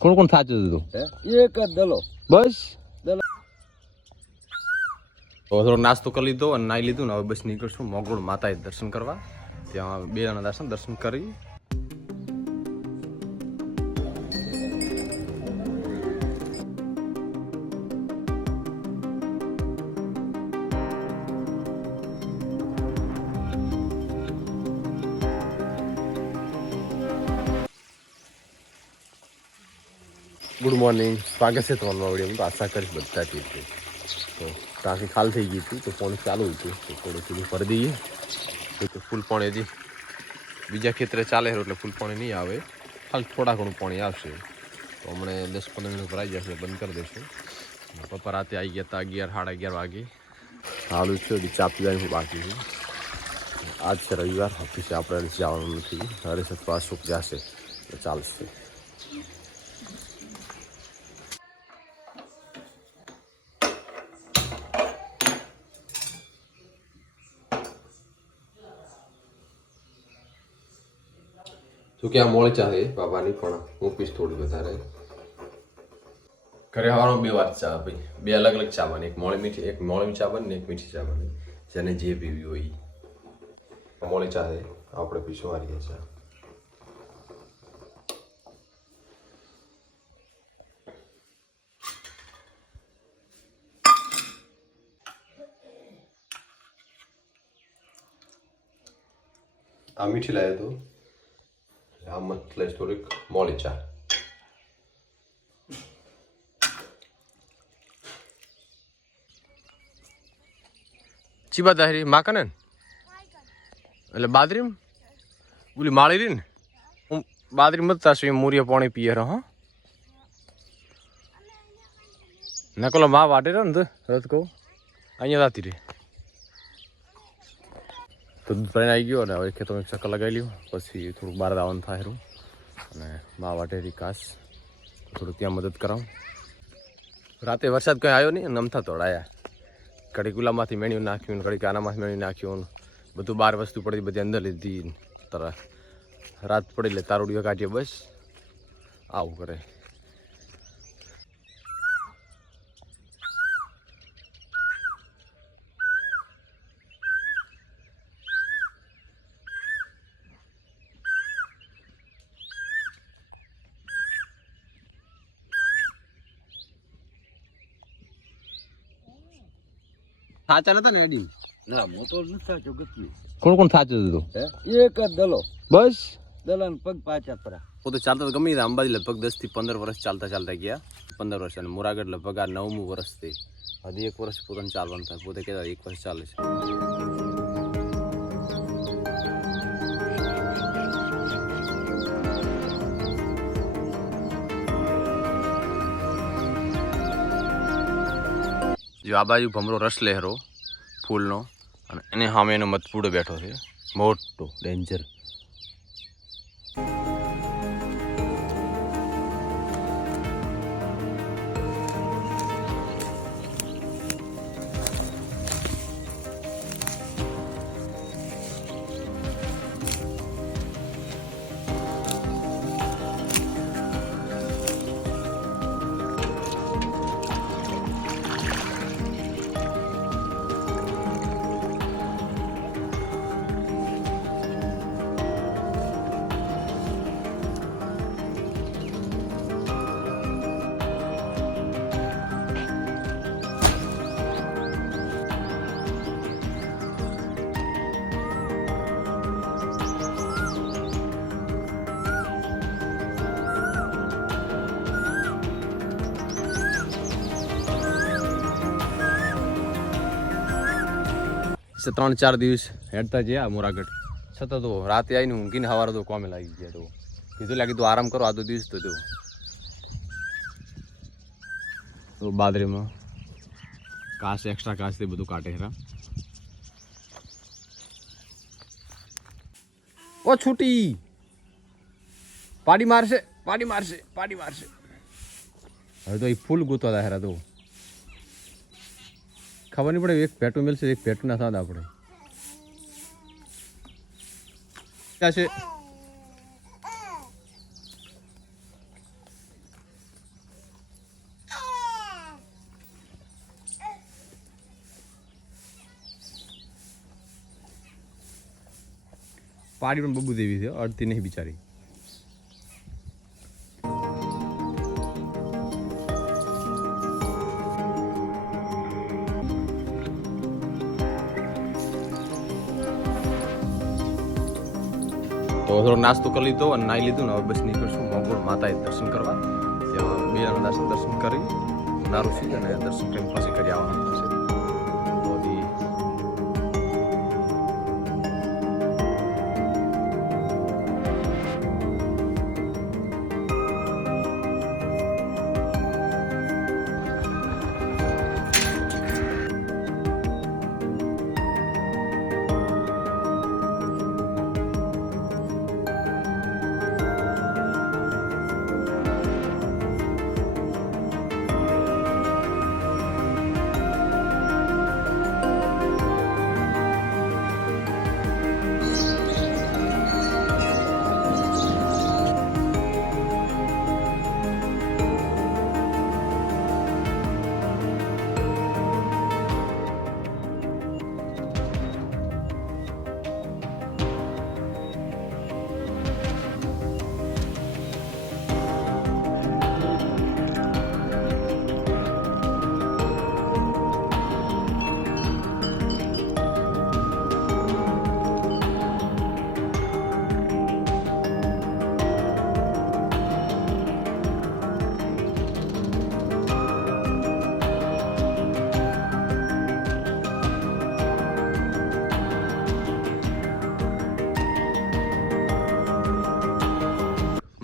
કોણ કોણ સાચું હતું એક જ દલો બસ. થોડો નાસ્તો કરી લીધો અને નાઈ લીધું ને હવે બસ નીકળશું મોગરોડ માતાએ દર્શન કરવા. ત્યાં બે જણા દર્શન દર્શન કરી ગુડ મોર્નિંગ. સ્વાગત છે તમારું વીડિયો તો આશા કરીશ બધા ઠીક છે. તો ટાંકી ખાલી થઈ ગઈ હતી, તો ફોન ચાલુ હતું તો થોડું થોડું ભરી દઈએ. તો ફૂલ પાણી હજી બીજા ખેતરે ચાલે એટલે ફૂલ પાણી નહીં આવે. ખાલી થોડા ઘણું પાણી આવશે. તો હમણાં દસ પંદર મિનિટ ભરાઈ જશે, બંધ કરી દઈશું. પપ્પા રાતે આવી ગયા હતા અગિયાર, સાડા અગિયાર વાગે. હાલું છે, હજી ચા પીવાની બાકી છે. આજ છે રવિવાર ઓફિસે આપણે જવાનું નથી. હરે સત્વા સુખ જશે. તો ચાલશે. જો કે આ મોળી ચા બાબાની પણ હું પીશ થોડી વધારે. ઘરે હવાનો બે વાત ચા ભાઈ. બે અલગ અલગ ચા બને. એક મોળી મીઠી, એક મોળી ચા બને એક મીઠી ચા બને. જેને જે પીવી હોય મોળી ચા આપણે પીશું હારીએ ચા. આ મીઠી લાવ્યો તો. થોડીક મોળી ચા ચીબા દાહરી માકને એટલે બાદરી બોલી માળી રહી ને હું બાદરી મત તાસી મૂરિયા પાણી પીએ રહો નકલો મા વાટે રહ્યો ને તો, રથ કહું. અહીંયા જાતી રહી. તો દૂધ આવી ગયો અને હવે ખેતરમાં એક ચક્કર લગાવી લ્યું. પછી થોડુંક બહાર આવવાનું થાય રહ્યું અને મા વાટે વિકાસ. થોડુંક ત્યાં મદદ કરાવું. રાતે વરસાદ કંઈ આવ્યો નહીં, નમથા તોડાયા. કડી ગુલામાંથી મેણ્યું નાખ્યું ઘડીક આનામાંથી મેળવી નાખ્યું. બધું બાર વસ્તુ પડી, બધી અંદર લીધી. તરા રાત પડી એટલે તારુડીઓ કાઢીએ બસ. આવું કરે. હા ચાલે તો ને એડી? ના મોટો નથી સાચો ગતલી કોણ કોણ સાચો હતું? હે? એક જ દલો. બસ? દલાન પગ પાછા પરા પોતે ચાલતા ગમે તે અંબાજી લગભગ દસથી પંદર વર્ષ ચાલતા ચાલતા ગયા. પંદર વર્ષ અને મોરાગઢ લગભગ આ નવમું વર્ષથી હજી એક વર્ષ પોતાને ચાલવાનું થાય. પોતે કહેતા એક વર્ષ ચાલે છે. જો આ બાજુ ભમરો રસ લહેરો ફૂલનો, અને એને સામે એનો મતપૂડો બેઠો છે. મોટો, ડેન્જર. છે, ત્રણ ચાર દિવસ હેડતા ગયા મોરાગઢ. છતાં તો રાતે આવીને ઊંઘીને સવારે તો કોમે લાગી ગયા તો કીધું લાગી તું આરામ કરો આ તો દિવસ તો બાદરીમાં કાચ એક્સ્ટ્રા તે બધું કાઢે હેરા ઓ છૂટી! પાડી મારશે પાડી મારશે પાડી મારશે. હવે તો એ ફૂલ ગૂંતવા હતા હેરા તો खबर नहीं पड़े एक पेटू मिल से एक पेटू ना था अपने कैसे पारी में बब्बू देवी थे और तीन ही बिचारी નાસ્તો કરી લીધો અને નાહી લીધું ને હવે બસ નીકળશું મોગોળ માતાએ દર્શન કરવા. ત્યાં બે દર્શન દર્શન કરી, નારું છે અને દર્શન કરીને પછી કરી આવવાનું થશે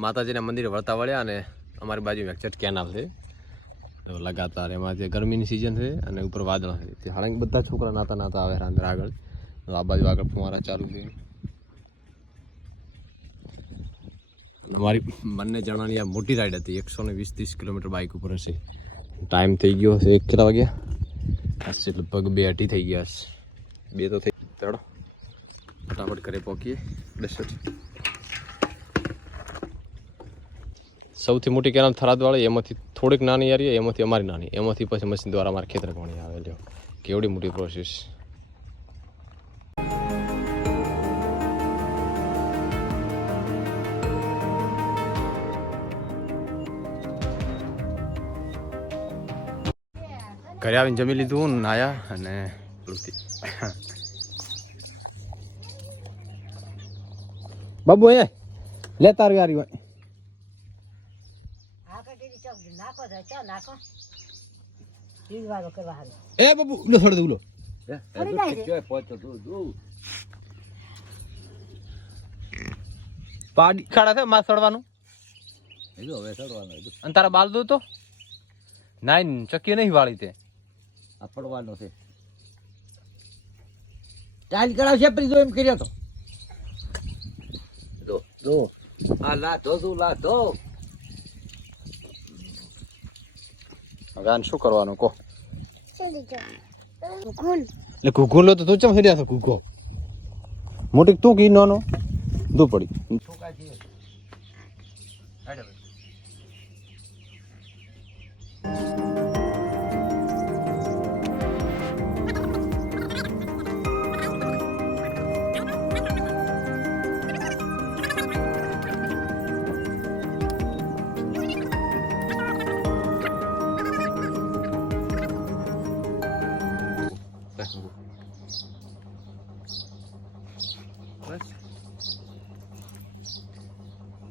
માતાજીના મંદિરે વળતા વળ્યા અને અમારી બાજુ વેક્ચર કેનાલ છે. લગાતાર એમાં જે ગરમીની સિઝન છે અને ઉપર વાદળા છે. તે હાલાકી બધા છોકરા નાતા નાતા આવે અંદર આગળ. આ બાજુ આગળ ફુવારા ચાલુ છે. અમારી બંને જણાની આ મોટી રાઈડ હતી. એકસો ને વીસ ત્રીસ કિલોમીટર બાઇક ઉપર હશે. ટાઈમ થઈ ગયો છે એક કેટલા વાગ્યા? હશે લગભગ બે અઢી થઈ ગયા હશે બે તો થઈ ચડો ફટાફટ ઘરે પહોંચીએ. દસ સૌથી મોટી કેનાલ થરાદવાળી એમાંથી થોડીક નાની એરી એમાંથી અમારી નાની. એમાંથી પછી મશીન દ્વારા અમારા ખેતર પાણી આવે લ્યો કેવડી મોટી પ્રોસેસ ઘરે આવીને જમી લીધું નાયા અને બાબુ એ લે તારું યાર એ બાબુ ઉલો છોડ દે ઉલો. પાડી ખાડા છે માસ સડવાનું. હવે ચડવાનો, અને તારા બાલ દો તો નાઈ ચક્કી નહીં વાળી તે. આ પડવાનો છે. ચાલ કરાવશે એમ કર્યો તો. જો જો. આ લાધો તું લાધો હવે આને શું કરવાનું કહો? એટલે ઘૂઘો લો તો તું ચમ હેડ્યા છો ઘૂઘો? મોટી તું કી નાનો? દૂ પડી.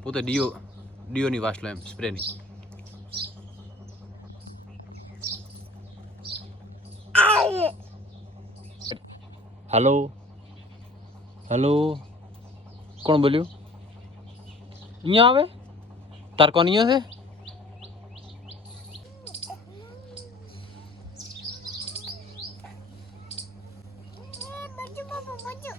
પોતે ડીઓ ડીઓની વાસ લો એમ, સ્પ્રેની. હલો? હલો? કોણ બોલ્યું? અહીંયા આવે? તાર કોણ અહીંયા છે બચ્ચું બાપા બચ્ચું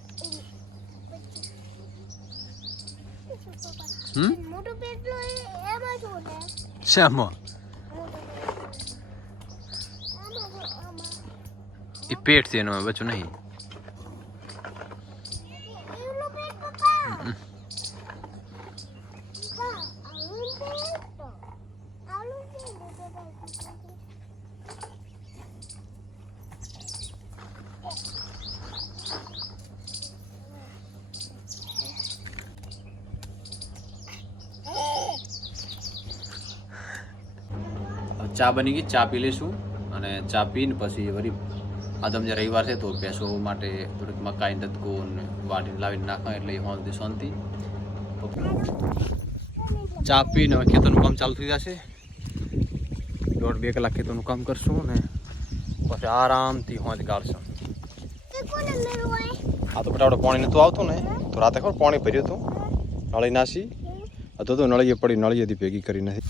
હમ મોટું પેટલું એ- એમાં શું ને શામાં. એ પેટ છે એનો બચ્ચું નહીં એવલું પેટ પપ્પા પપ્પા, આવું પેટ તો. આવું પેટ તો પપ્પા. ચા બની ગઈ, ચા પી લઈશું અને ચા પીને પછી વળી આદમ જે રવિવાર છે તો પેસો માટે થોડીક મકાઈ દતકો વાટીને લાવીને નાખવા એટલે શાંતિ શાંતિ ચા પીને હવે ખેતરનું કામ ચાલુ થઈ જશે. દોઢ બે કલાક ખેતરનું કામ કરશું ને પછી આરામથી હોંજ કાઢશું આ તો બટાવડે પાણી નતું આવતું ને, તો રાતે ખબર પાણી ભર્યું હતું. નળી નાસી. અથવા તો નળીએ પડી, નળીએથી ભેગી કરી નથી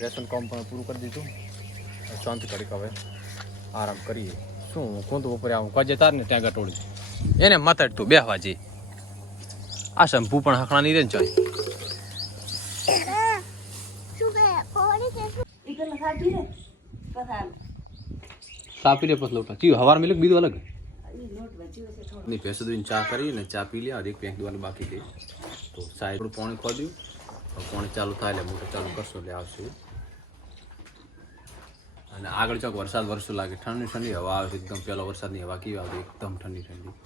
રેશન કામ પણ પૂરું કરી દીધું. શાંતિ કરી હવે આરામ કરીએ. શું, હું તો બપોરે આવું? કાજે તાર ને ત્યાં ગટોળી એને માથા તું બેહવા જઈ આ શંભુ પણ હકણા નહીં રે ને જોઈ સાપી લે પછી લોટા ચી હવાર મિલક બીજું અલગ? ની ભેંસો દઈને ચા કરી ને ચા પી લે એક પેંક દોવાનું બાકી છે. તો સાહેબ પાણી ખોદ્યું. પાણી ચાલુ થાય એટલે મોટર ચાલુ કરશો એટલે આવશે. અને આગળ ચોક વરસાદ વરસો લાગે. ઠંડી ઠંડી હવા આવે એકદમ પેલો વરસાદની હવા કેવી આવે. એકદમ ઠંડી ઠંડી.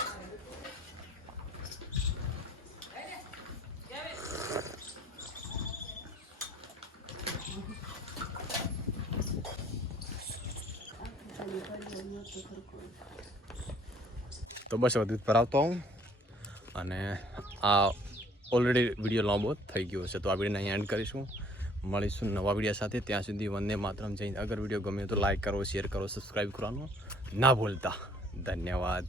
તો બસ હવે દૂધ ભરાવતો હું અને આ ઓલરેડી વીડિયો લાંબો થઈ ગયો છે. તો આ વિડીયોને અહીં એન્ડ કરીશું. મળીશું નવા વીડિયો સાથે. ત્યાં સુધી વંદે માતરમ. જઈને અગર વીડિયો ગમે તો લાઈક કરો શેર કરો સબસ્ક્રાઈબ કરવાનું ના ભૂલતા. ધન્યવાદ.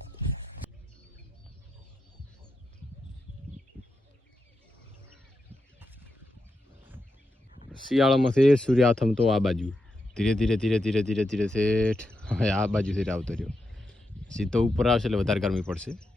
શિયાળામાં છે સૂર્યાથમ તો આ બાજુ. ધીરે ધીરે ધીરે ધીરે ધીરે ધીરે શેઠ. હવે આ બાજુ શેઠ આવતો રહ્યો. સીધો ઉપર આવશે એટલે વધારે ગરમી પડશે.